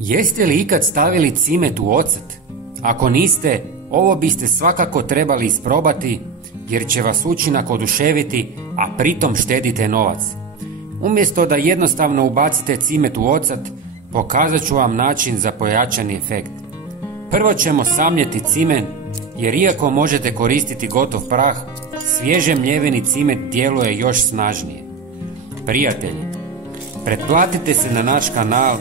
Jeste li ikad stavili cimet u ocet? Ako niste, ovo biste svakako trebali isprobati jer će vas učinak oduševiti, a pritom štedite novac. Umjesto da jednostavno ubacite cimet u ocet, pokazat ću vam način za pojačani efekt. Prvo ćemo samljeti cimet, jer iako možete koristiti gotov prah, svježe mljeveni cimet djeluje još snažnije. Prijatelji, pretplatite se na naš kanal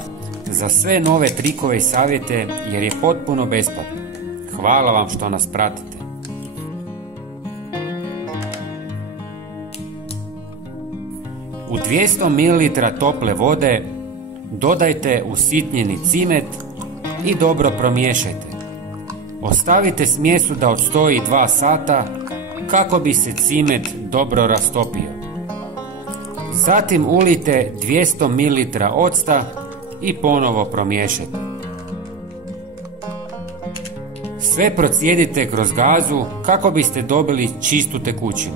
za sve nove trikove i savjete jer je potpuno besplatno. Hvala vam što nas pratite. U 200 ml tople vode dodajte usitnjeni cimet i dobro promiješajte. Ostavite smjesu da odstoji 2 sata kako bi se cimet dobro rastopio. Zatim ulijte 200 ml octa i ponovo promiješajte. Sve procijedite kroz gazu kako biste dobili čistu tekućinu.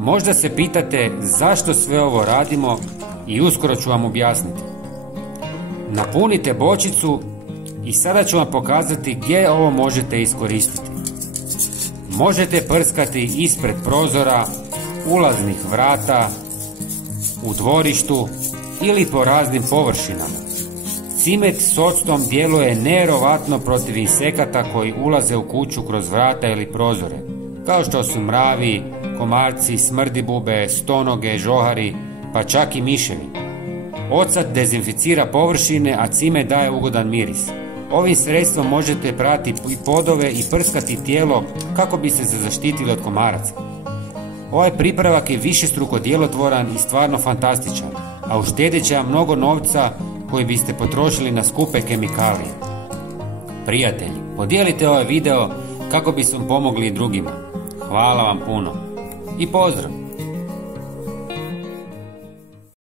Možda se pitate zašto sve ovo radimo i uskoro ću vam objasniti. Napunite bočicu i sada ću vam pokazati gdje ovo možete iskoristiti. Možete prskati ispred prozora, ulaznih vrata, u dvorištu ili po raznim površinama. Cimet s octom djeluje nevjerovatno protiv insekata koji ulaze u kuću kroz vrata ili prozore, kao što su mravi, komarci, smrdibube, stonoge, žohari, pa čak i miševi. Ocat dezinficira površine, a cimet daje ugodan miris. Ovim sredstvom možete prati podove i prskati tijelo kako bi se zaštitili od komaraca. Ovaj pripravak je višestruko djelotvoran i stvarno fantastičan, a uštedit će vam mnogo novca koji biste potrošili na skupe kemikalije. Prijatelji, podijelite ovaj video kako bismo pomogli i drugima. Hvala vam puno i pozdrav!